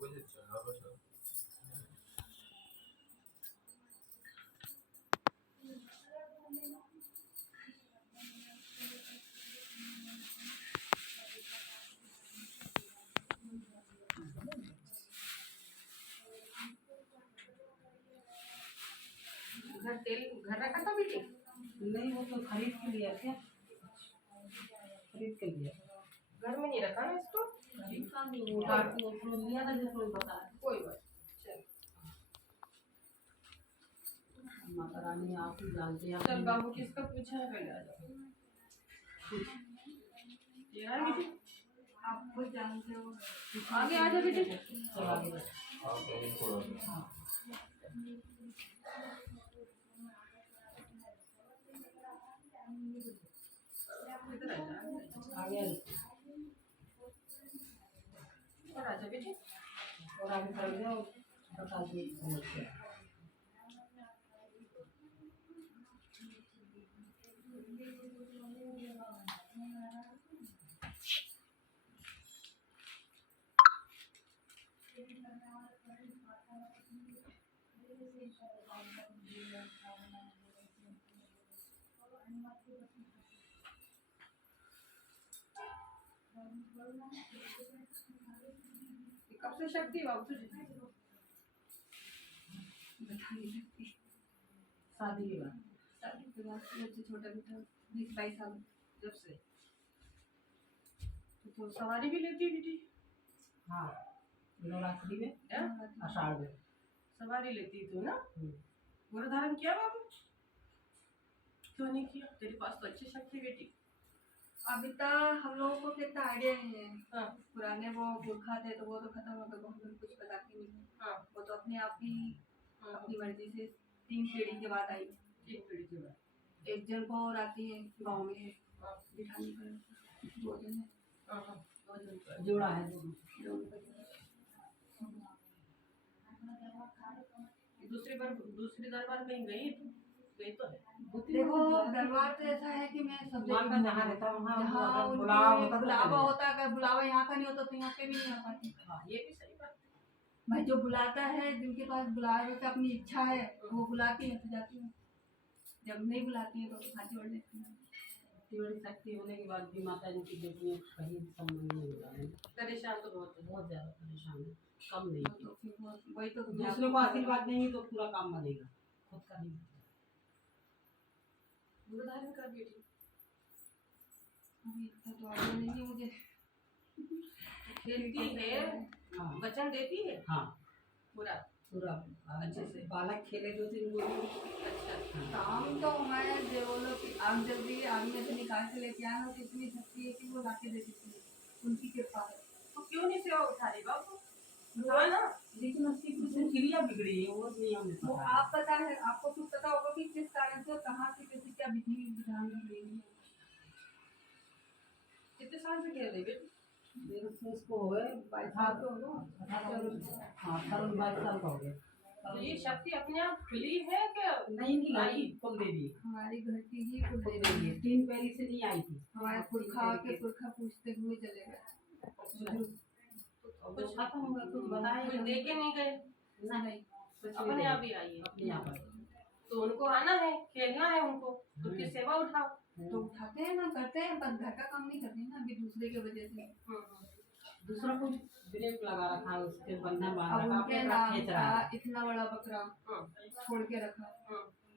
घर तेल घर रखा था बेटी? नहीं, वो तो खरीद के लिया क्या? खरीद के लिया, घर में नहीं रखा ना इसको। लिया था जिसको बता। कोई बात चल। माता रानी आप ही जानते हैं। चल बाबू किसका पूछा है पहले आ जाओ। ये है बेटी, आपको जानते हो। आगे आ जा बेटी। चल आगे। इधर आ जा आगे और आ जा बेटी। और आगे चल जाओ, बता दो समस्या। कब से शक्ति बाबू तुझे? शादी के बाद। शादी के बाद जब से छोटा बेटा 20-22 साल जब से तो सवारी भी लेती है बेटी? हाँ, नवरात्रि में, आषाढ़ में सवारी लेती तू ना। व्रत धारण किया बाबू? क्यों नहीं किया? तेरे पास तो अच्छी शक्ति बेटी। अभी तक हम लोगों को कितना आइडिया नहीं है। हाँ। पुराने वो पुरखा थे तो वो तो खत्म हो गए, हमें कुछ पता नहीं है। हाँ। वो तो अपने आप ही अपनी मर्जी से 3 पीढ़ी के बाद आई। 3 पीढ़ी के बाद एक जन को और आती है गाँव में दिखाने पर 2 जन है। जोड़ा है दूसरी दरबार कहीं गई तो है। देखो दरबार तो ऐसा है कि मैं सब जहाँ रहता हूँ जहाँ बुलावा होता है, अगर बुलावा यहाँ का नहीं होता तो यहाँ पे भी नहीं आ पाती। हाँ, ये भी सही बात है। भाई जो बुलाता है, जिनके पास बुलावे का अपनी इच्छा है वो बुलाती है तो जाती है, जब नहीं बुलाती है तो हाथ जोड़ लेती है। बड़ी शक्ति होने के बाद भी माता जी की बेटियाँ कहीं संबंध नहीं होता है। परेशान तो बहुत ज़्यादा परेशान है, कम नहीं। तो फिर वही तो दूसरों को आशीर्वाद देंगे तो पूरा काम बनेगा, खुद का नहीं। धारण कर बेटी। अभी इतना तो आइडिया नहीं है मुझे। खेलती है, वचन देती है। हाँ, पूरा अच्छे से बालक खेले 2-3 वो। अच्छा। काम तो मैं जो बोलो कि आग जल्दी आग में से निकाल के लेके आए हो, कितनी शक्ति है कि वो लाके दे देती है, उनकी कृपा है। तो क्यों नहीं सेवा उठा रही बाबू? उठाओ ना। लेकिन उसकी कुछ क्रिया बिगड़ी है, वो नहीं हमें वो पता। आप पता है, आपको कुछ पता होगा कि किस कारण से और कहाँ से कैसे क्या विधि विधान बिगड़ी है। कितने साल से खेल रही बेटी? मेरे से उसको हो गए 22 साल तो हो। हाँ, 22 साल का हो गया। तो ये शक्ति अपने आप खुली है क्या? नहीं आई, कुल देवी हमारी घर की ही कुल देवी है। 3 पहले से नहीं आई थी। हमारे पुरखा के पुरखा पूछते हुए चले गए। कुछ खत्म हो गया, कुछ बताया कुछ दे के नहीं गए? नहीं, अपने आप ही आई है। अपने आप आई। तो उनको आना है, खेलना है उनको, उनकी सेवा उठाओ। तो उठाते हैं ना, करते हैं, पर घर का काम नहीं करते ना अभी दूसरे की वजह से। दूसरा कुछ ब्रेक लगा रखा है, उसके बंधन बांध अब रखा, उनके अपने नाम खींच का रहा है। इतना बड़ा बकरा छोड़ के रखा,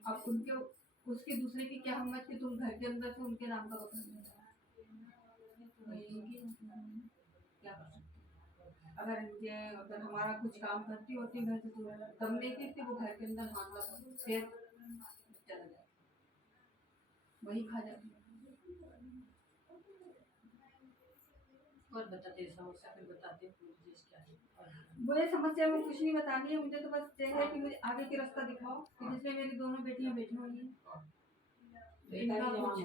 अब उनके उसके दूसरे की क्या हिम्मत कि तुम घर के अंदर से उनके नाम का बकरा ले आओ। क्या कर सकते? अगर हमारा कुछ काम करती होती घर से तो दम लेती थी, वो घर के अंदर मामला फिर चला जाए, वही खा जाती। और बताते समस्या फिर बताते मुझे क्या है। मुझे समस्या में कुछ नहीं बतानी है, मुझे तो बस ये है कि मुझे आगे की रास्ता दिखाओ कि जिसमें मेरी दोनों बेटियां बैठी हुई हैं, इनका कुछ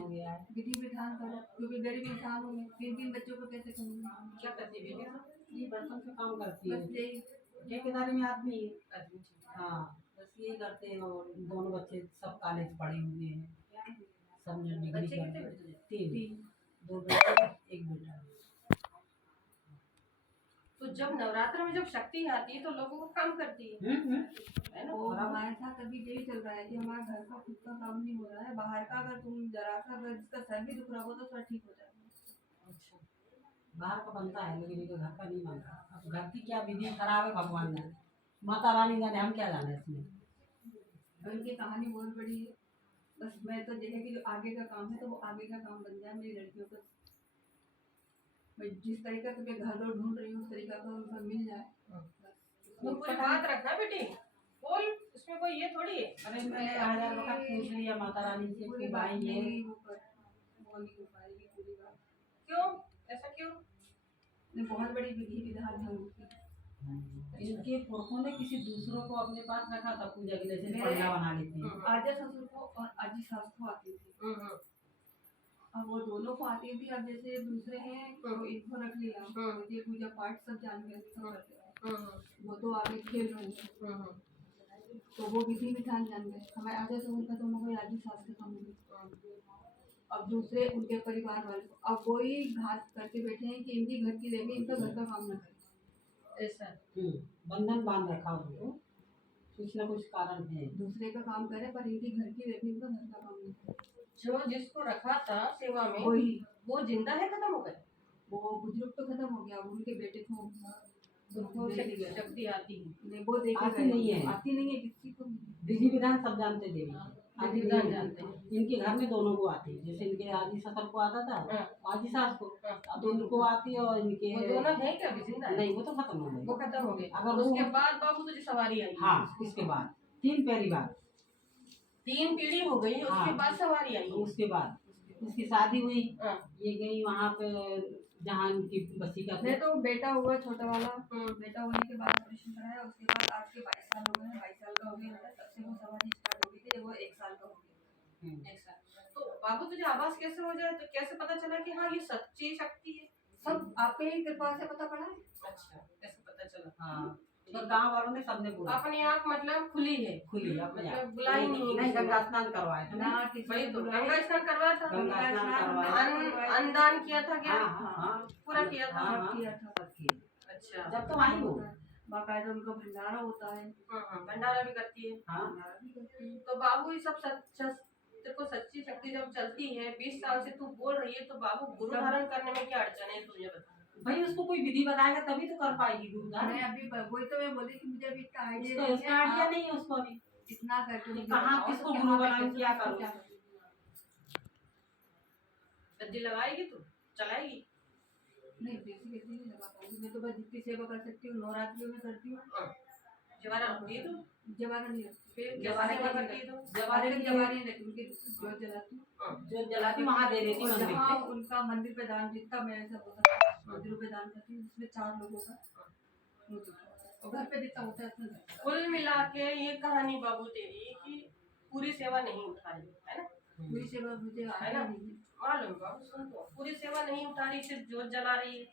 विधि विधान करो, क्योंकि गरीब इंसान हूँ मैं, 3 बच्चों को कैसे करूँगी। क्या करती बेटी? ये बर्तन से काम करती है, बस यही ठेकेदारी में आदमी है। हाँ, बस यही करते हैं। और दोनों बच्चे सब कॉलेज पढ़े हुए हैं, सब ने डिग्री कर ली। 3, 2 बेटे 1 बेटा। तो जब नवरात्र में जब शक्ति आती है तो लोगों को काम करती है ना। वो हमारे साथ अभी यही चल रहा है कि हमारा घर का खुद का काम नहीं हो रहा है, बाहर का अगर तुम जरा सा अगर जिसका सर भी दुख रहा हो तो सर ठीक हो जाएगा। अच्छा, बाहर का बनता है लेकिन इनके घर का नहीं बनता। अब घर की क्या विधि खराब है भगवान जाने, माता रानी जाने, हम क्या जाने इसमें। और इनकी कहानी बहुत बड़ी है। बस मैं तो देखा कि जो आगे का काम है तो वो आगे का काम बन जाए मेरी लड़कियों का। मैं जिस तरीके से मैं घर ढूंढ रही हूँ उस तरीका का उनको मिल जाए। तो पूरी बात रखना बेटी, बोल, इसमें कोई ये थोड़ी है। अरे मैंने 1000 वक्त पूछ लिया माता रानी से पूरी कि बात भाई ये नहीं वो नहीं हो पाएगी पूरी बात। क्यों, ऐसा क्यों? नहीं, बहुत बड़ी विधि विधान है उनकी। इनके पुरखों ने किसी दूसरों को अपने पास रखा था पूजा के लिए, जैसे मेरे- पंडा बना लेते हैं। आजा ससुर को और आजी सास को आती थी। अब वो दोनों को आती थी। अब जैसे दूसरे हैं तो इनको रख लिया, ये पूजा पाठ सब जान गए, सब करते हैं। वो तो आगे खेल रहे हैं तो वो विधि विधान जान गए। हमारे आगे ससुर का तो हो आजी सास के काम हो। अब दूसरे उनके परिवार वाले अब वही घात करके बैठे हैं कि इनकी घर की देवी इनका घर का काम न करे। ऐसा बंधन बांध रखा उनको, कुछ ना कुछ कारण है। दूसरे का काम करे पर इनकी घर की देवी इनका घर का काम नहीं करे। जो जिसको रखा था सेवा में वही वो जिंदा है, खत्म हो गया? वो बुजुर्ग तो खत्म हो गया, अब उनके बेटे को उनको शक्ति आती है? नहीं, वो देखे आती गए। नहीं है। आती नहीं है किसी को भी। विधि विधान सब जानते देवी के। आदि विधान नहीं जानते हैं। इनके घर में दोनों को आती है, जैसे इनके आदि ससुर को आता था, आदि सास को, अब इनको आती है। और इनके वो दोनों है क्या अभी जिंदा है? नहीं, वो तो खत्म हो वो गए। खत्म हो गए। अगर उसके वो- बाद बाबू तुझे सवारी आई? हाँ, इसके बाद 3 पहली बार, 3 पीढ़ी हो गई, उसके हाँ। बाद सवारी आई? उसके बाद इसकी शादी हुई, हाँ। ये गई वहाँ पे जहाँ इनकी बसी का नहीं तो बेटा हुआ छोटा वाला। हम्म। बेटा होने के बाद ऑपरेशन कराया, उसके बाद आज के 22 साल हो गए। 22 साल का हो गया बेटा, तब से वो सवारी स्टार्ट हो गई थी जब वो 1 साल का हो गया। ऐसा तो बाबू तुझे आवाज कैसे हो जाए, तो कैसे पता चला कि हाँ ये सच्ची शक्ति है? सब आपके ही कृपा से पता पड़ा है। अच्छा, कैसे पता चला? हाँ, तो गाँव वालों ने सबने बोला अपने आप मतलब खुली है? खुली अपने आप। मतलब बुलाई नहीं? नहीं, गंगा स्नान करवाए थे ना किसी वही ने तो बुलाया। गंगा स्नान करवाया था? गंगा स्नान करवाया। अन्नदान किया था क्या? हाँ, हाँ, पूरा किया था? हाँ, सब हाँ, किया था। सब किए। अच्छा। जब तो आई हो। बाकायदा उनका भंडारा होता है। भंडारा भी करती है? हाँ, भंडारा भी करते हैं। तो बाबू ये सब तेरे को सच्ची शक्ति जब चलती है, 20 साल से तू बोल रही है, तो बाबू गुरु धारण करने में क्या अड़चन है तुझे बता? भाई उसको कोई विधि बताएगा तभी तो कर पाएगी गुरु धारण। मैं अभी वही तो मैं बोली कि मुझे अभी इतना आइडिया उसको नहीं इसका है। आइडिया आप नहीं है उसको अभी। इतना करके मुझे कहाँ बताओ किसको कि गुरु हाँ, बनाऊं, मैं क्या कैसे करूं? गद्दी लगाएगी तू? चलाएगी? नहीं, बेसिक ऐसे नहीं लगा पाऊंगी। मैं तो बस जितनी सेवा कर सकती हूँ नवरात्रियों में करती हूँ। जवारा रखती है तू? जवारा नहीं रखती। फिर कैसे जवारे सेवा की करती है तू? जवारे की जवारे नहीं रखती, उनकी जोत जलाती हूँ। जो जलाती वहाँ दे देती और मंदिर जहाँ पे। उनका मंदिर पे दान जितना मेरे से हो सकता है मंदिरों पे दान करती हूँ, जिसमें 4 लोगों का और घर पे जितना होता है उतना करती हूँ। कुल मिला के ये कहानी बाबू तेरी कि पूरी सेवा नहीं उठा रही है ना? पूरी सेवा मुझे है आया ना? नहीं है। मालूम बाबू, सुन तो, पूरी सेवा नहीं उठा रही, सिर्फ जोत जला रही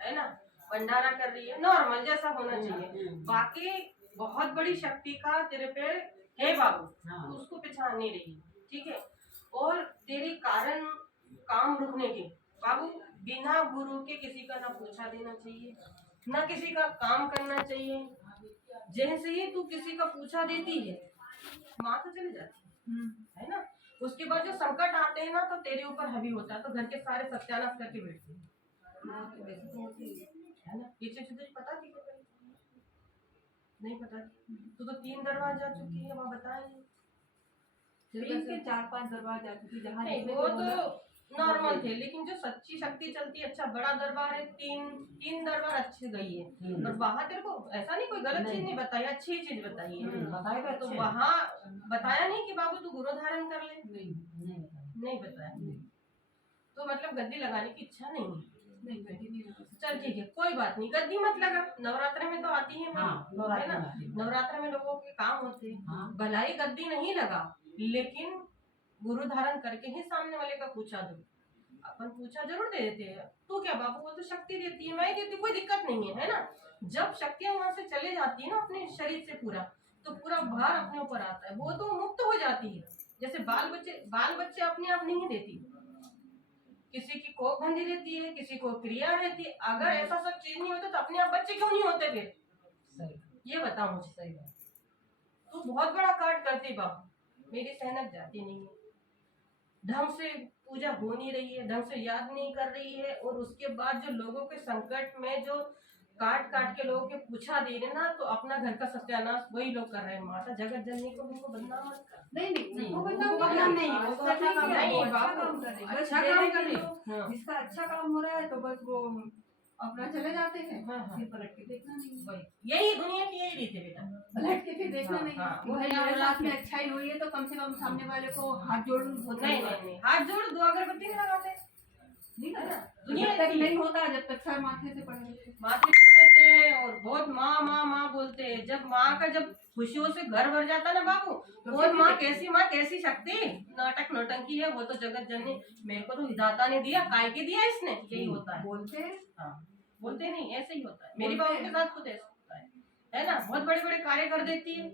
है ना? भंडारा कर रही है, नॉर्मल जैसा होना चाहिए। बाकी बहुत बड़ी शक्ति का तेरे पे है बाबू, हाँ। तू उसको पहचान नहीं रही, ठीक है? और तेरे कारण काम रुकने के बाबू, बिना गुरु के किसी का ना पूछा देना चाहिए, ना किसी का काम करना चाहिए। जैसे ही तू किसी का पूछा देती है, माँ तो चली जाती है ना? उसके बाद जो संकट आते हैं ना, तो तेरे ऊपर हावी होता है, तो घर के सारे सत्यानाश करके बैठते हैं, है ना? ये चीज तुझे पता थी क्या? नहीं पता थी? तू तो 3 दरबार जा चुकी है, वहाँ बताए। 3 से 4-5 दरबार जा चुकी जहाँ नहीं, जिसमें वो भी तो नॉर्मल थे, लेकिन जो सच्ची शक्ति चलती है, अच्छा बड़ा दरबार है, 3 दरबार अच्छी गई है, और वहाँ तेरे को ऐसा नहीं कोई गलत चीज नहीं बताई, अच्छी चीज बताई है। बताएगा तो अच्छे। वहाँ बताया नहीं कि बाबू तू गुरु धारण कर ले? नहीं बताया। नहीं बताया। तो मतलब गद्दी लगाने की इच्छा नहीं है? नहीं गड्डी नहीं लगा सकती। चल ठीक है, कोई बात नहीं, गद्दी मत लगा, नवरात्र में तो आती है हाँ, है नवरात्र ना? में आती है। नवरात्र में लोगों के काम होते हैं, हाँ। भलाई गद्दी नहीं लगा, लेकिन गुरु धारण करके ही सामने वाले का पूछा दो। अपन पूछा जरूर दे देते हैं, तू क्या बाबू, वो तो शक्ति देती है, मैं देती, कोई दिक्कत नहीं है, है ना? जब शक्तियां यहाँ से चले जाती है ना अपने शरीर से पूरा, तो पूरा भार अपने ऊपर आता है, वो तो मुक्त हो जाती है। जैसे बाल बच्चे अपने आप नहीं देती, किसी की कोख बंधी रहती है, किसी को क्रिया रहती है। अगर ऐसा सब चीज नहीं होता तो अपने आप बच्चे क्यों नहीं होते फिर? सही ये बताओ मुझे। सही बात। तू बहुत बड़ा काट करती बाबू, मेरी सहनत जाती नहीं है। ढंग से पूजा हो नहीं रही है, ढंग से याद नहीं कर रही है, और उसके बाद जो लोगों के संकट में जो काट काट के लोगों के पूछा दे रहे ना, तो अपना घर का सत्यानाश वही लोग कर रहे हैं। माता जगत जननी को उनको बदनाम मत कर। नहीं नहीं नहीं, वो उनको बदनाम बदनाम नहीं, नहीं, वो तो उसका अच्छा ठीक काम है, कर वो रही है। अच्छा काम कर रही है, बस अच्छा ये काम है कर कि रही है। लोग हाँ। जिसका अच्छा काम हो रहा है तो बस वो अपना चले जाते हैं, हाँ, हाँ। फिर पलट के देखना नहीं है। वही यही दुनिया की यही रीत है बेटा। पलट के फिर देखना हाँ, नहीं हाँ, है कि वो भाई है मेरे औलाद साथ में में। अच्छाई हुई है तो कम से कम सामने वाले को हाथ जोड़ नहीं नहीं नहीं, हाथ जोड़ दो अगरबत्ती नहीं लगाते। नहीं है ना, ना? दुनिया जब तक ऐसी है। नहीं होता, जब तक सर माथे से पड़े रहते हैं। माथे पड़ रहते हैं और बहुत माँ माँ माँ बोलते हैं। जब माँ का जब खुशियों से घर भर जाता ना बाबू, और माँ कैसी शक्ति, नाटक नौटंकी है वो तो जगत जननी। मेरे को तो विधाता ने दिया, काय के दिया इसने, यही होता है। बोलते हैं हाँ, बोलते नहीं, ऐसे ही होता है। मेरी बोलते बाबू के हैं। साथ खुद ऐसा होता है ना। बहुत बड़े बड़े कार्य कर देती है,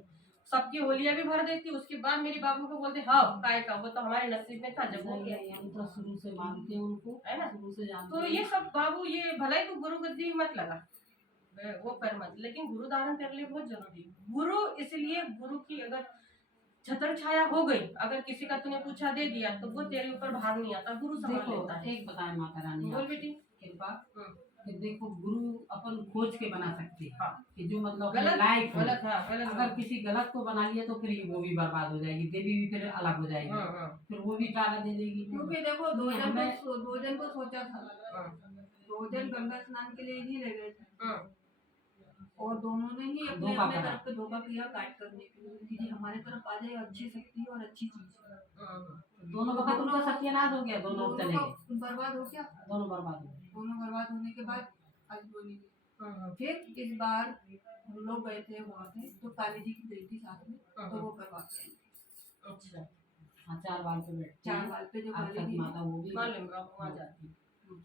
सबकी होलियां भी भर देती है, उसके बाद मेरी बाबू को बोलते हाँ काय का, वो तो हमारे नसीब में था जब हो गया। नहीं, हम तो शुरू से मानते हैं उनको, है ना? शुरू से जानते तो हैं। ये सब बाबू, ये भले ही तू गुरु गद्दी मत लगा, वो कर मत, लेकिन गुरु धारण तेरे लिए बहुत जरूरी है। गुरु इसलिए, गुरु की अगर छत्र छाया हो गई, अगर किसी का तूने पूछा दे दिया तो वो तेरे ऊपर भार नहीं आता, गुरु संभाल देखो लेता है। एक बताए माता रानी बोल आपसे, बेटी। कृपा हम्म। कि देखो गुरु अपन खोज के बना सकते हैं। हाँ। कि जो मतलब गलत लायक हो। गलत, हाँ गलत। अगर किसी गलत को बना लिया तो फिर वो भी बर्बाद हो जाएगी, देवी भी फिर अलग हो जाएगी, हाँ, हाँ, फिर वो भी टाला दे देगी। क्योंकि देखो दो जन को सोचा था, हाँ, 2 जन गंगा स्नान के लिए ही ले गए थे, हाँ, और दोनों ने ही अपने धोखा अपने करा। तरफ पे धोखा किया काट करने के लिए कि जी हमारे तरफ आ जाए, अच्छी शक्ति है और अच्छी चीज है। हाँ। दोनों वक्त उनका सत्यानाश हो गया, दोनों चले गए, दोनों बर्बाद हो गया। दोनों बर्बाद हो गए। दोनों बर्बाद होने के बाद आज बोली हाँ, फिर इस बार हम लोग गए थे वहाँ पे, तो काली जी की गई थी साथ में, तो वो करवा के आई थी। अच्छा, हाँ 4 बाल पे बैठती 4 है। बाल पे जो आप काली सत जी माता वो भी मालूम बाबू वहाँ जाती।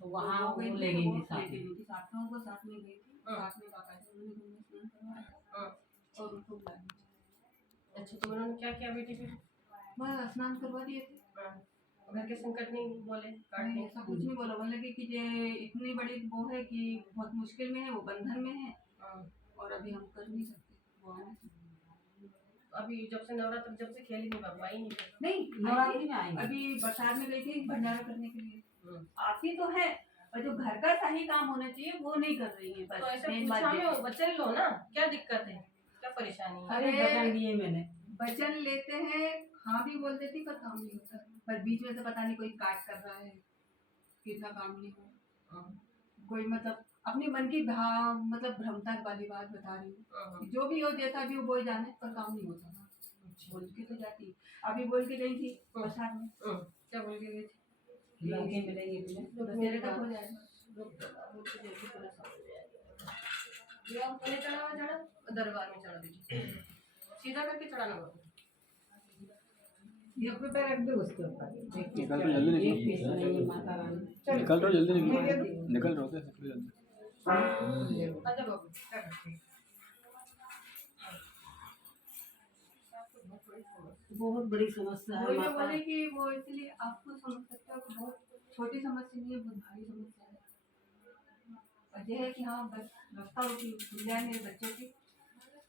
तो वहाँ वो वो गई ले थी, गई वो थी ले साथ गई में। थी साथ में, वो साथ में गई थी, हाँ। साथ में काका जी उन्होंने गंगा स्नान करवाया हाँ। और उनको बुला लिया। अच्छा, तो उन्होंने क्या किया बेटी फिर? बस स्नान करवा दिए थे। हाँ। घर के संकट नहीं बोले नहीं, काटने? ऐसा कुछ नहीं बोला, बोले कि ये इतनी बड़ी वो है कि बहुत मुश्किल में है, वो बंधन में है हाँ। और अभी हम कर नहीं सकते वो आना चाहिए। अभी जब से नवरात्र, जब से खेली नहीं बाबू, आई नहीं। नहीं नवरात्रि में आएंगे। अभी बरसात में गई थी भंडारा करने के लिए, हम्म। आती तो है और जो घर का सही काम होना चाहिए वो नहीं कर रही है। तो बस ऐसे मेन पूछा बात ये है। में वचन लो ना, क्या दिक्कत है, क्या परेशानी है? अरे वचन दिए मैंने। वचन लेते हैं, हाँ भी बोल देती पर काम नहीं होता, पर बीच में से पता नहीं कोई काट कर रहा है, कितना काम नहीं हो, हाँ, कोई मतलब अपने मन की मतलब भ्रमता वाली बात बता रही हूँ। हाँ, जो भी हो जैसा भी हो बोल जाने पर काम नहीं होता। बोल के तो जाती, अभी बोल के गई थी बरसात में। हाँ। क्या बोल के गई थी? लड़के मिलेंगे तुम्हें। मेरे तक हो जाएगा। चढ़ा दरबार में चढ़ा दीजिए, सीधा करके चढ़ाना बाबू। ये अपने पैर रख दो उसके ऊपर। निकल तो जल्दी एक पीस नहीं माता रानी। निकल रहो जल्दी, निकल रहो क्या जल्दी। अच्छा बाबू, क्या करते हैं? बहुत बड़ी समस्या है वो ये माता। बोले कि वो इसलिए आपको समझ सकता है कि बहुत छोटी समस्या नहीं है, बहुत भारी समस्या है। और ये है कि हाँ बस रास्ता होती खुल जाए मेरे बच्चों की,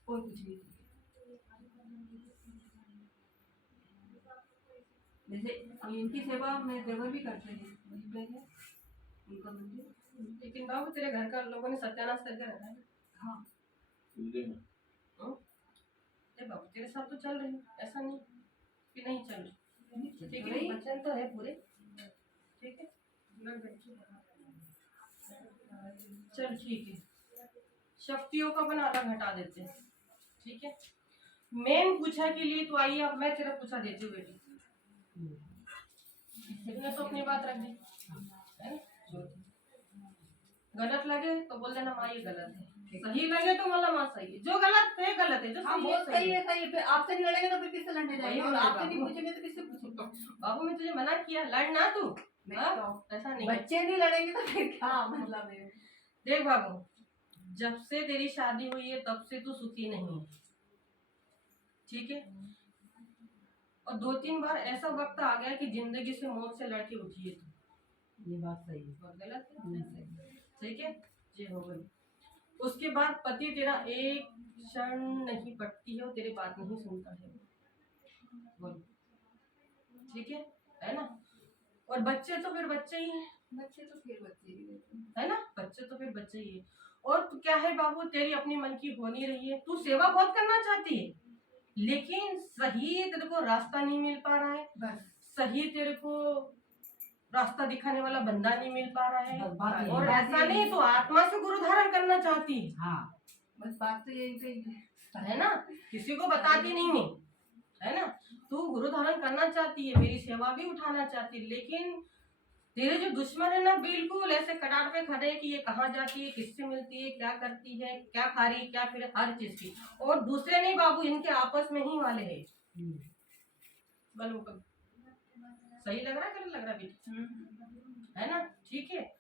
और कुछ नहीं। जैसे इनकी सेवा मेरे देवर भी करते हैं, वहीं पे है उनका मंदिर। लेकिन बाबू तेरे घर का लोगों ने सत्यानाश करके रखा है। हाँ ए बाबू तेरे साथ तो चल रही, ऐसा नहीं कि नहीं चल रही। ठीक है, नहीं। वचन तो है पूरे, ठीक है। चल ठीक है, शक्तियों का अपन आधा घटा देते हैं, ठीक है। मेन पूछा के लिए तो आई, अब मैं तेरा पूछा देती हूँ बेटी। तूने तो अपनी बात रख दी, है ना? गलत लगे तो बोल देना माँ ये गलत है, सही लगे तो बोला माँ सही है। जो गलत है गलत है, जो हाँ सही वो है सही है, सही है। फिर आपसे नहीं लड़ेंगे तो फिर किससे लड़ने जाएंगे, और आपसे नहीं पूछेंगे तो किससे पूछेंगे। बाबू मैं तुझे मना किया, लड़ना तू, हाँ? तो ऐसा नहीं है। बच्चे नहीं लड़ेंगे तो फिर क्या मतलब है। देख बाबू, जब से तेरी शादी हुई है तब से तू सुखी नहीं है, ठीक है। और 2-3 बार ऐसा वक्त आ गया कि जिंदगी से मौत से लड़के उठी है तू, ये बात सही है। बहुत गलत है। नहीं सही। ठीक है, ये हो गई। उसके बाद पति तेरा एक क्षण नहीं पटती है और तेरे बात नहीं सुनता है, बोल, ठीक है ना। और बच्चे तो फिर बच्चे ही हैं, बच्चे तो फिर बच्चे ही रहते हैं। है ना, बच्चे तो फिर बच्चे ही है। और तू क्या है बाबू, तेरी अपनी मन की हो नहीं रही है, तू सेवा बहुत करना चाहती है, लेकिन सही तेरे को रास्ता नहीं मिल पा रहा है, बस सही तेरे को रास्ता दिखाने वाला बंदा नहीं मिल पा रहा है। बस बात यही और है। ऐसा नहीं, तू आत्मा से गुरु धारण करना चाहती है, हाँ बस बात तो यही पे है ना, किसी को बताती नहीं है ना। तू गुरु धारण करना चाहती है, मेरी सेवा भी उठाना चाहती है, लेकिन तेरे जो दुश्मन है ना, बिल्कुल ऐसे कटार पे खड़े हैं कि ये कहाँ जाती है, किससे मिलती है, क्या करती है, क्या खा रही है, क्या फिर हर चीज की। और दूसरे नहीं बाबू, इनके आपस में ही वाले है। बोलो सही लग रहा है, गलत लग रहा है बेटी, है ना, ठीक है।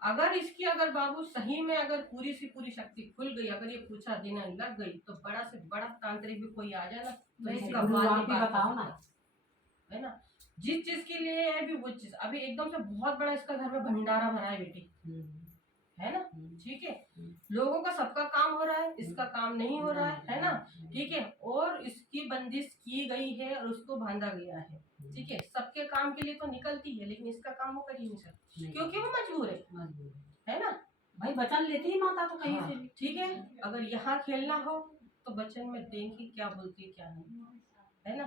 अगर इसकी अगर बाबू सही में अगर पूरी सी पूरी शक्ति खुल गई, अगर ये पूछा देना लग गई, तो बड़ा से बड़ा तांत्रिक भी कोई आ जाए ना, तो इसका आप ही बताओ ना, है ना। जिस चीज के लिए है भी वो चीज, अभी एकदम से बहुत बड़ा इसका घर में भंडारा भरा है बेटी, है ना, ठीक है। लोगों का सबका काम हो रहा है, इसका काम नहीं हो रहा है ना, ठीक है। और इसकी बंदिश की गई है और उसको बांधा गया है, ठीक है। सबके काम के लिए तो निकलती है, लेकिन इसका काम वो कर ही नहीं सकती, क्योंकि वो मजबूर है ना। भाई वचन लेती ही माता तो कहीं से भी। ठीक है, अगर यहाँ खेलना हो तो वचन में देंगे क्या बोलती है क्या नहीं, है ना।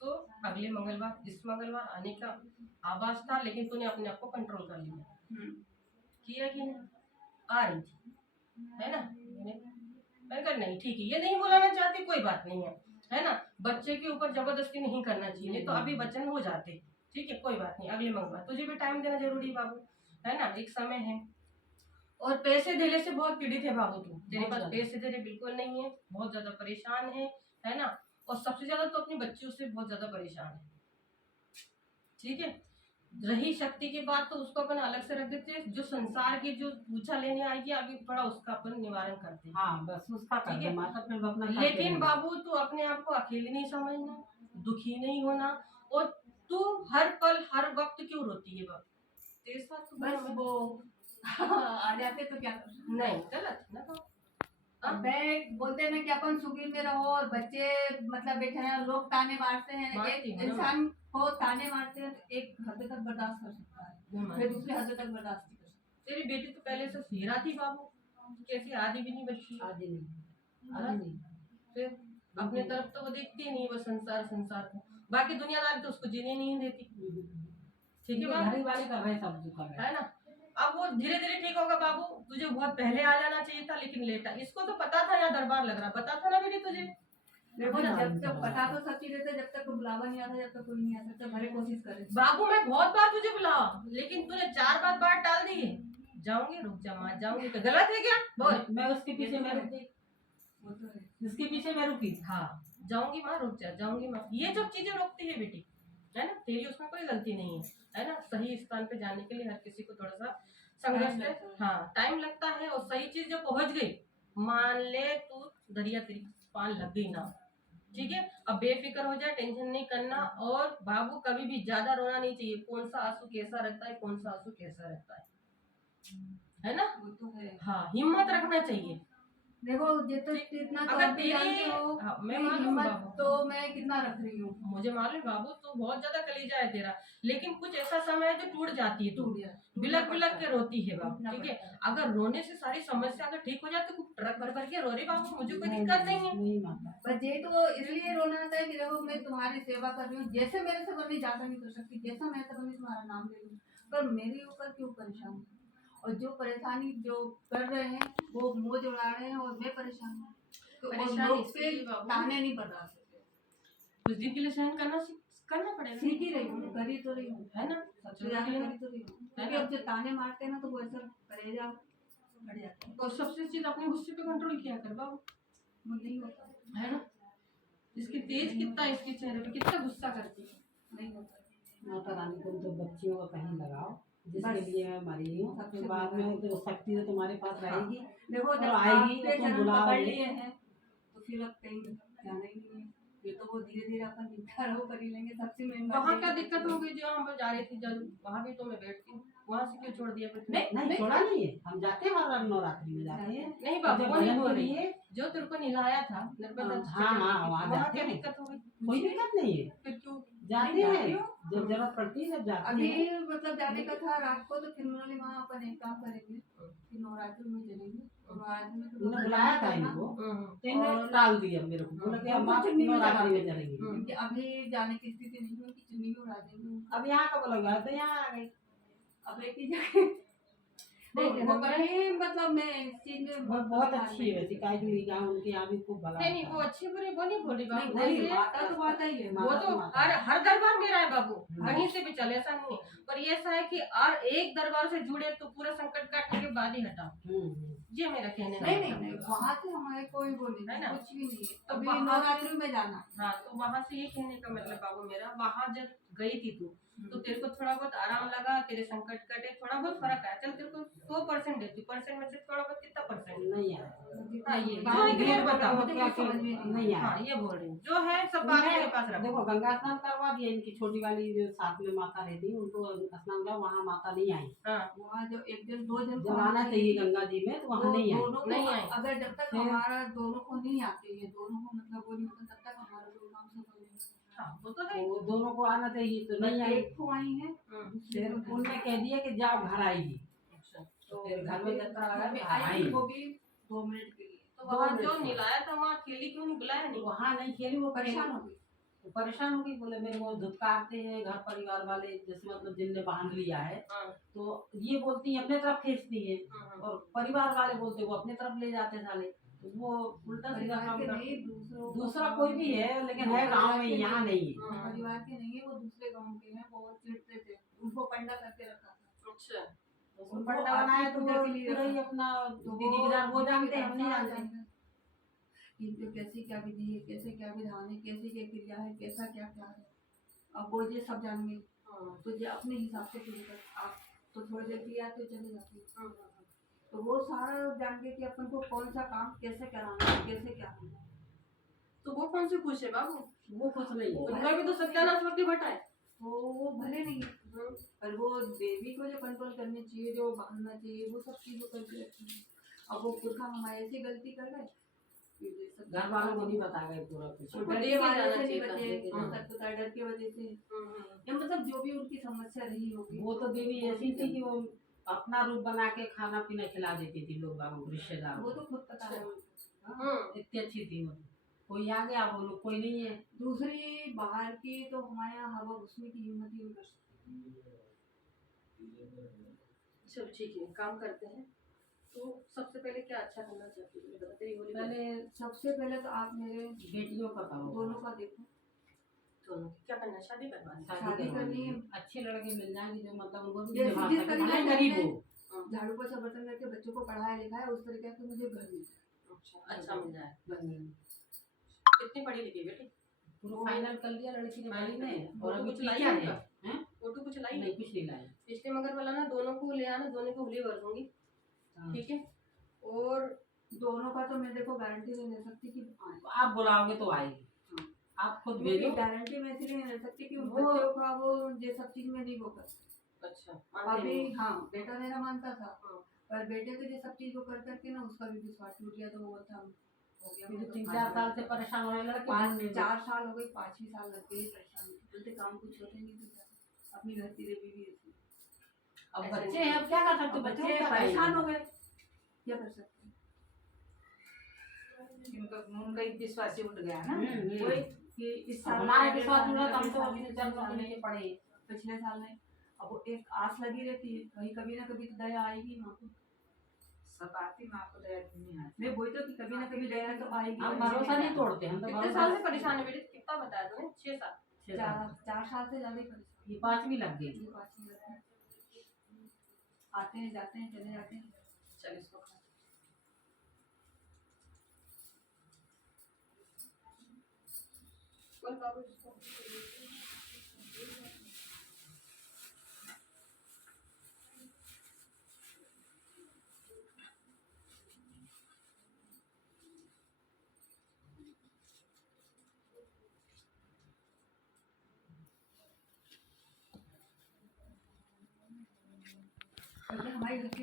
तो अगले मंगलवार, इस मंगलवार आने का आवाज था, लेकिन तूने अपने आप को कंट्रोल कर लिया, किया कि नहीं, आ रही थी, है ना। मैंने कहा नहीं ठीक है, ये नहीं बुलाना चाहती, कोई बात नहीं है ना। बच्चे के ऊपर जबरदस्ती नहीं करना चाहिए, नहीं तो अभी वचन हो जाते, ठीक है, कोई बात नहीं। अगले मंगलवार तुझे भी टाइम देना जरूरी बाबू, है ना, एक समय है। और पैसे देने से बहुत पीड़ित है बाबू, तू, तेरे पास पैसे देने बिल्कुल नहीं है, बहुत ज्यादा परेशान है ना। और सबसे ज्यादा तो अपनी बच्चियों से बहुत ज्यादा परेशान है, ठीक है। रही शक्ति की बात तो उसको अपन अलग से रख देते हैं, जो संसार की जो पूछा लेने आएगी अभी थोड़ा उसका अपन निवारण करते हैं, हाँ बस उसका कर दे माता, फिर वो अपना लेकिन बाबू तू अपने आप को अकेले नहीं समझना, दुखी नहीं होना। और तू हर पल हर वक्त क्यों रोती है बाबू, तेरे साथ तो बस वो आ जाते तो क्या कर सकते। नहीं, गलत ना तो मैं बोलते हैं ना कि अपन सुखी में रहो, और बच्चे मतलब बैठे हैं, लोग ताने मारते हैं, मारती एक है ना। इंसान को ताने मारते हैं तो एक हद तक बर्दाश्त कर सकता है, फिर दूसरे हद तक बर्दाश्त नहीं कर सकता। तेरी बेटी तो पहले से हीरा थी बाबू, कैसी आधी भी नहीं बची, आदि नहीं फिर अपने तरफ तो वो देखती नहीं, वो संसार को, बाकी दुनियादारी तो उसको जीने नहीं देती, ठीक है बाबू, घरी वाले कर रहे सब जो कर रहे है ना। अब वो धीरे धीरे ठीक होगा बाबू, तुझे बहुत पहले आ जाना चाहिए था, लेकिन लेट आ। इसको तो पता था यहाँ दरबार लग रहा, पता था ना बेटी तुझे। देखो ना, जब तक पता तो सच्ची रहता है, जब तक कोई बुलावा नहीं आता, जब तक कोई नहीं आ सकता, भले कोशिश करे। बाबू मैं बहुत बार तुझे बुलावा, लेकिन तूने 4 बार टाल दी है। जाऊंगी, रुक जा माँ, जाऊंगी, तो गलत है क्या बोल। मैं उसके पीछे मैं रुकी, वो तो है। उसके पीछे मैं रुकी। हाँ, जाऊंगी माँ, रुक जा, जाऊंगी माँ, ये सब चीजें रोकती है बेटी, है ना। तेरी उसमें कोई गलती नहीं है ना। सही स्थान पे जाने के लिए हर किसी को थोड़ा सा संघर्ष है, हाँ टाइम लगता है। और सही चीज जो पहुंच गई, मान ले तू दरिया तेरी पान लग गई ना, ठीक है। अब बेफिक्र हो जाए, टेंशन नहीं करना। और बाबू कभी भी ज्यादा रोना नहीं चाहिए, कौन सा आंसू कैसा रहता है, कौन सा आंसू कैसा रहता है ना। वो तो है। हाँ, हिम्मत रखना चाहिए। देखो जितना तो अगर आप भी जानते तेरी हो, हाँ, मैं कि मालूम हिम्मत बाबू, तो मैं कितना रख रही हूँ। मुझे मालूम बाबू, तो बहुत ज्यादा कलीजा है तेरा, लेकिन कुछ ऐसा समय है जो टूट जाती है, तू बिलक बिलक के रोती है बाबू, ठीक है। अगर रोने से सारी समस्या अगर ठीक हो जाए तो ट्रक भर भर के रो रही बाबू, मुझे कोई दिक्कत नहीं है। नहीं माता, बस ये तो इसलिए रोना आता है कि देखो मैं तुम्हारी सेवा कर रही हूँ, जैसे मेरे से बनी ज्यादा नहीं कर सकती, जैसा मेरे से बनी तुम्हारा नाम ले लूँ, पर मेरे ऊपर क्यों परेशान। और जो परेशानी जो कर रहे हैं वो मौज उड़ा रहे हैं, और मैं परेशान हूँ, तो परेशानी लोग इसलिए के बाबू। ताने नहीं बर्दाश्त होते। कुछ दिन के लिए सहन करना पड़ेगा, सीख ही रही हूँ, कर ही तो रही हूँ, है ना। सबसे ज्यादा कर ही तो रही हूँ, क्योंकि अब जो ताने मारते हैं ना तो वो ऐसा कलेजा बढ़ जाता है, और सबसे चीज अपने गुस्से पे कंट्रोल किया कर बाबू, वो नहीं होता, है ना। इसकी तेज कितना है, इसके चेहरे पे कितना गुस्सा करती है, नहीं होता। माता रानी को तो बच्चियों का कहीं लगाओ, जिसके बस। लिए मैं मरी हूँ, सबसे फिर बाद में तो शक्ति तो तुम्हारे पास रहेगी। देखो और जब आएगी आपके तो तुम चरण बुलाओगे। पकड़ लिए हैं तो फिर अब कहीं जाना ही नहीं है, ये तो वो धीरे धीरे अपन निपटा रहो कर ही लेंगे। सबसे मेन बात वहाँ ये क्या है, दिक्कत हो गई जो हम जा रही थी, जब वहाँ भी तो मैं बैठती हूँ, वहाँ से क्यों छोड़ दिया फिर? नहीं छोड़ा नहीं है, हम जाते हैं हर नवरात्रि में जाते हैं। नहीं बाबू, जब वो नहीं भजन बोल के रही लिए जो तेरे को निलाया था नर्मदा हाँ हाँ वहाँ वहाँ जाते क्या हैं, दिक्कत हो गई? कोई दिक्कत नहीं है, फिर क्यों? जाते हैं जब जरूरत पड़ती है जब जाते अभी हैं। मतलब जाने का था रात को, तो फिर उन्होंने वहाँ अपन एक काम करेंगे, फिर नवरात्रि में चलेंगे, नवरात्रि में तो उन्होंने बुलाया था इनको तो इन्होंने टाल दिया मेरे को, बोला कि हम आप नवरात्रि में चलेंगे। क्योंकि अभी जाने की स्थिति नहीं है कि चुन्नी भी उड़ा देंगे। अब यहाँ का बोला गया तो यहाँ आ गई। अब एक ही जगह वो कहीं मतलब मैं इस चीज में वो बहुत अच्छी है वैसे, काई जुड़ी गाँव उनके यहाँ भी खूब भला नहीं नहीं, वो अच्छी बुरी वो नहीं बोल रही नहीं, बाबू। नहीं, जैसे माता तो माता ही है। वो माता तो तो माता हर दरबार मेरा है बाबू, कहीं से भी चले, ऐसा नहीं है। पर ये ऐसा है कि और एक दरबार से जुड़े तो पूरा संकट काटने के बाद ही हटाओ, ये मेरा कहने का नहीं मतलब नहीं है। नहीं, वहाँ से हमारे कोई वो नहीं है ना? कुछ भी नहीं है। तो अभी वहाँ- नवरात्रि में जाना है। हाँ, तो वहाँ से ये कहने का मतलब बाबू मेरा, वहाँ जब गई थी तू तो तेरे को थोड़ा बहुत आराम लगा, तेरे संकट कटे, थोड़ा बहुत फर्क आया। चल तेरे को 100% देती, परसेंट में से थोड़ा बहुत कितना परसेंट? नहीं आया। हाँ, ये बात जो है क्लियर बताओ, बताओ। मुझे कुछ समझ में नहीं नहीं आया। हाँ, ये बोल रही हूँ, जो है सब बात मेरे पास रखो। देखो गंगा स्नान करवा दिया, इनकी छोटी वाली जो साथ में माता रहती है उनको स्नान किया, वहाँ माता नहीं आई। हाँ, वहाँ जो एक जन दो जन जब आना चाहिए गंगा जी में तो वहाँ नहीं आई। दोनों को नहीं आए। अगर जब तक हमारा दोनों को नहीं आते, ये दोनों को मतलब वो नहीं होता, तब तक हमारा कोई काम सफल नहीं होता। हाँ, वो तो है। तो वो दोनों को आना चाहिए तो नहीं आई। एक को आई है, फिर उनने कह दिया कि जाओ घर आएगी, अच्छा, तो फिर घर में जत्रा लगा में तो आई आई। थी, वो भी 2 मिनट के लिए। तो वहाँ जो निलाया था वहाँ अकेली क्यों नहीं बुलाया? नहीं, वहाँ नहीं खेली, वो परेशान हो गई। तो परेशान हो गई, बोले मेरे को धुतकारते हैं घर परिवार वाले, जैसे मतलब जिनने बांध लिया है हाँ, तो ये बोलती है अपने तरफ खींचती है, हाँ, और परिवार वाले बोलते वो अपने तरफ ले जाते साले, तो वो उल्टा सीधा परिवार काम के करते। नहीं, दूसरों दूसरा कोई भी है लेकिन है गांव में, यहाँ नहीं है। हाँ। परिवार के नहीं है, वो दूसरे गांव के हैं, बहुत चिढ़ते थे, उनको पंडा करके रखा था। अच्छा, तो उनको पंडा बनाया तो वो पूरा ही अपना विधि विधान वो जानते हैं, हम नहीं जानते। इनके कैसी क्या विधि है, कैसे क्या विधान है, कैसी क्या क्रिया है, कैसा क्या क्या है, अब वो ये सब जान गए। हाँ, तो ये अपने हिसाब से पूरी कर, आप तो थोड़ी देर किया तो चले जाती है। हाँ, तो वो सारा जान के कि अपन को कौन सा काम कैसे कराना है, कैसे क्या होना है। तो वो कौन से खुश है बाबू? वो कुछ नहीं है। उनका भी तो सत्यानाश वक्त भटा है। वो भले नहीं है, पर वो देवी को जो कंट्रोल करनी चाहिए, जो बांधना चाहिए, वो सब चीज़ों करके रखी है। अब वो पुरखा हमारे ऐसी गलती कर गए कि ये सब घर वालों को नहीं बता गए पूरा कुछ। वो उनको डर लेके के वाले जाना से नहीं चाहिए था, बचे, लेके हाँ, जाना। सच बता, डर के वजह से, हम्म, या मतलब जो भी उनकी समस्या रही होगी। वो तो देवी ऐसी थी कि वो अपना रूप बना के खाना पीना खिला देती थी लोग बागों को, रिश्तेदारों वो को। तो खुद पता है। इतनी अच्छी थी वो। कोई आ गया बोलो कोई नहीं है। दूसरी बाहर की तो हमारे यहाँ हवा घुसने की हिम्मत ही नहीं कर सकती। चल ठीक है, काम करते हैं। तो सबसे पहले क्या अच्छा करना चाहती है बता, तेरी होली पहले सबसे पहले तो आप मेरे बेटियों का करो, दोनों का देखो, दोनों क्या करना है? शादी करवानी है? शादी करनी है। अच्छे लड़के मिल जाएंगे जो मतलब उनको भी जैसे दिमाग जिस का तरीके भले से गरीब हमने हो। झाड़ू पोछा बर्तन करके बच्चों को पढ़ाया लिखाया, उस तरीके से मुझे घर मिल जाए। अच्छा मिल जाए। हम्म। कितनी पढ़ी लिखी बेटी? पूरा फाइनल कर लिया लड़की ने फाइनल बाली कर ने, लिया। और फोटो अभी कुछ लाई टीचर है है। हैं? फोटो कुछ लाई? नहीं कुछ नहीं लाए। पिछले मगर वाला ना दोनों को ले आना, दोनों को होली भर दूंगी, हाँ। ठीक है? और दोनों का तो मैं देखो गारंटी नहीं ले सकती कि आए। आप बुलाओगे तो आएगी, आप खुद भेजो। गारंटी मैं इसलिए नहीं ले सकती कि वो- बच्चों का वो ये सब चीज में नहीं वो कर। अच्छा, मानते अभी नहीं। हाँ, बेटा मेरा मानता था, हाँ। पर बेटे को ये सब चीज को कर करके ना उसका भी विश्वास टूट गया, तो वो था हो गया। मुझे 3-4 साल से परेशान होने लगे। 4 साल हो गए, 5वीं साल लग गई परेशान बोलते काम कुछ होते नहीं तो क्या। अपनी घर की देवी भी ऐसी। अब बच्चे हैं, अब क्या कर सकते, अब बच्चे बच्चे क्या परेशान करेंगे? हो गए, क्या कर सकते हैं। उनका एक विश्वास उठ गया ना। वही कि इस साल हमारे में, विश्वास में हम पिछले तो साल अपने में, जन्म के लिए पड़े। पिछले साल में अब वो एक आस लगी रहती है, कहीं कभी ना कभी तो दया आएगी माँ को। सब आती माँ को दया नहीं आती। मैं वही तो कि कभी ना कभी दया तो आएगी। हम भरोसा नहीं तोड़ते, हम तो कितने भरोसा। साल से परेशान है बेटी? कितना बताया तूने? 6 साल? 4 साल से ज्यादा ही परेशान। ये 5वीं लग गई। ये 5वीं लग गई। आते हैं जाते हैं चले जाते हैं। चल इसको खा। बोल बाबू इसको।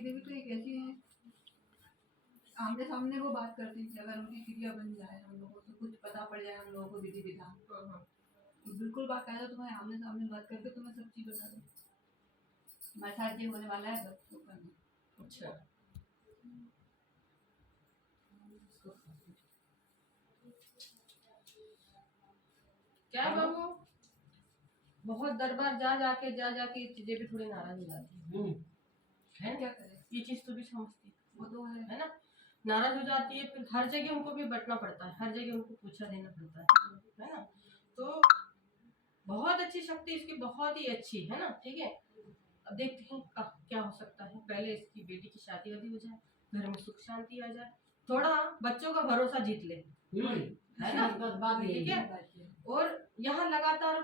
देवी तो एक ऐसी है, आमने सामने वो बात करती थी, अगर उनकी क्रिया बन जाए हम लोगों को, तो कुछ पता पड़ जाए हम लोगों को विधि विधान, बिल्कुल बाकायदा तुम्हें आमने सामने बात करके तुम्हें सब चीज बता दूँ। मसाज ये होने वाला है, बस तो करना। अच्छा, क्या बाबू, बहुत दरबार जा जाके ये चीजें भी थोड़ी नाराज हो जाती है क्या करें, ये चीज तो भी समझती वो तो है। है ना, नाराज हो जाती है, फिर हर जगह उनको भी बटना पड़ता है, हर जगह उनको पूछा देना पड़ता है ना। तो बहुत अच्छी शक्ति इसकी, बहुत ही अच्छी है ना। ठीक है, अब देखते हैं क्या हो सकता है। पहले इसकी बेटी की शादी वादी हो जाए, घर में सुख शांति आ जाए, थोड़ा बच्चों का भरोसा जीत ले, है ना। बस बात यही ठीक है, और यहाँ लगातार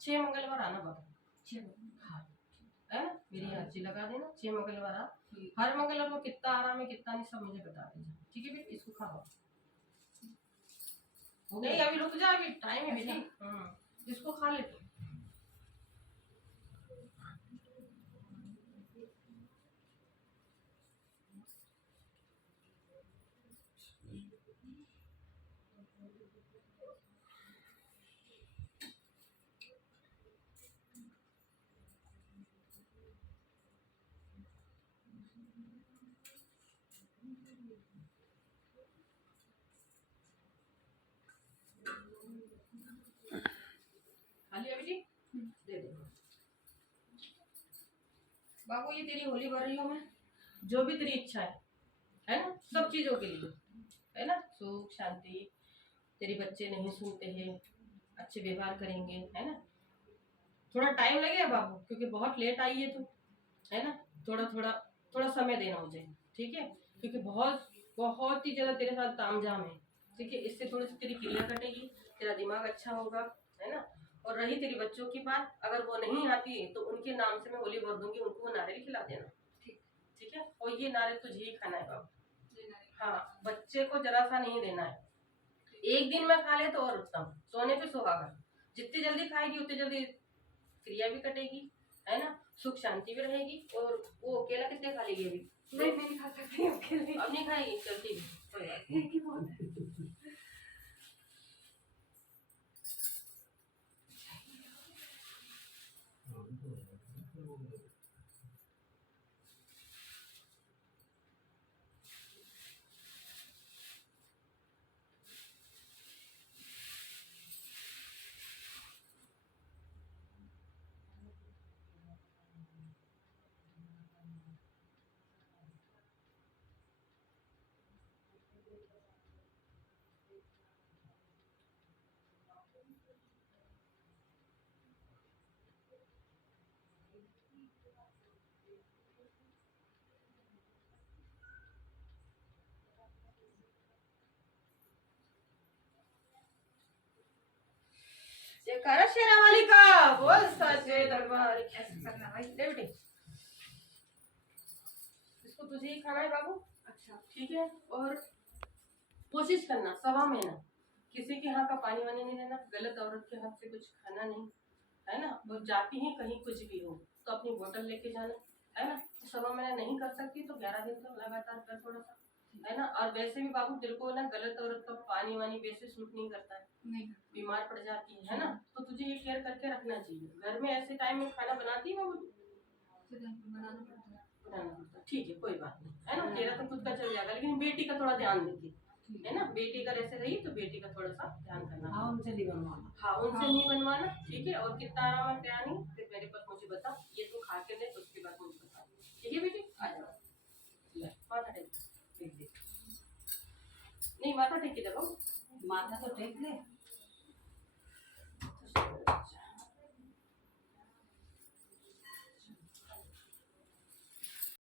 6 मंगलवार आना बाबा, 6 हाँ है ना, मेरी अर्जी लगा देना, 6 मंगलवार आ, हर मंगलवार को कितना आराम है कितना नहीं सब मुझे बता देना। ठीक है बेटी, इसको खाओ। नहीं अभी रुक जा, अभी टाइम है बेटी, इसको खा ले तू। खा लिया बेटी, दे दे बाबू, ये तेरी होली भर रही हूँ मैं, जो भी तेरी इच्छा है ना, सब चीजों के लिए है ना, सुख शांति, तेरे बच्चे नहीं सुनते हैं, अच्छे व्यवहार करेंगे, है ना। थोड़ा टाइम लगेगा बाबू, क्योंकि बहुत लेट आई है तू, है ना, थोड़ा समय देना मुझे, ठीक है, क्योंकि बहुत ही ज्यादा तेरे साथ तामझाम है। ठीक है, इससे थोड़ी सी तेरी क्रिया कटेगी, तेरा दिमाग अच्छा होगा, है ना। और रही तेरी बच्चों की बात, अगर वो नहीं आती है तो उनके नाम से मैं होली भर दूंगी, उनको वो नारियल खिला देना। ठीक है, और ये नारियल तुझे ही खाना है बाबू, हाँ, बच्चे को जरा सा नहीं देना है। एक दिन में खा ले तो और उत्तम, सोने पे सुहागा, जितनी जल्दी खाएगी उतनी जल्दी क्रिया भी कटेगी, है ना, सुख शांति भी रहेगी। और वो केला कितने खा लेगी अभी? नहीं खा सकती अकेले। अब नहीं खाएगी, चलती भी कोई बात नहीं। एक ही बहुत है। जयकारा शेरा वाली का बोल, सच्चे दरबार की। ऐसे करना भाई, ले बेटी, इसको तुझे ही खाना है बाबू। अच्छा, ठीक है, और कोशिश करना सवा में ना किसी के हाथ का पानी वानी नहीं देना, गलत औरत के हाथ से कुछ खाना नहीं, है ना। वो जाती ही कहीं कुछ भी हो तो अपनी बोतल लेके जाना, है ना। सवा महीना नहीं कर सकती तो 11 दिन तक लगातार कर थोड़ा सा, है ना। और वैसे भी बाबू तेरे को ना गलत औरत का पानी वानी वैसे सूट नहीं करता है, नहीं बीमार पड़ जाती है ना। तो तुझे ये केयर करके रखना चाहिए। घर में ऐसे टाइम में खाना बनाती है बाबू? बनाना पड़ता है। बनाना पड़ता है, ठीक है, कोई बात नहीं, है ना। तेरा तो खुद का चल जाएगा, लेकिन बेटी का थोड़ा ध्यान देती है ना। बेटी अगर ऐसे रही तो बेटी का थोड़ा सा ध्यान करना। हाँ, उनसे नहीं बनवाना। हाँ, उनसे नहीं बनवाना, ठीक है। और कितना आराम है क्या नहीं, फिर मेरे पास मुझे बता, ये तू खा के दे, उसके बाद मुझे बता, ठीक है बेटी। आ जाओ, ले माथा टेक दे, नहीं माथा टेक के दे बाबू, माथा तो टेक ले।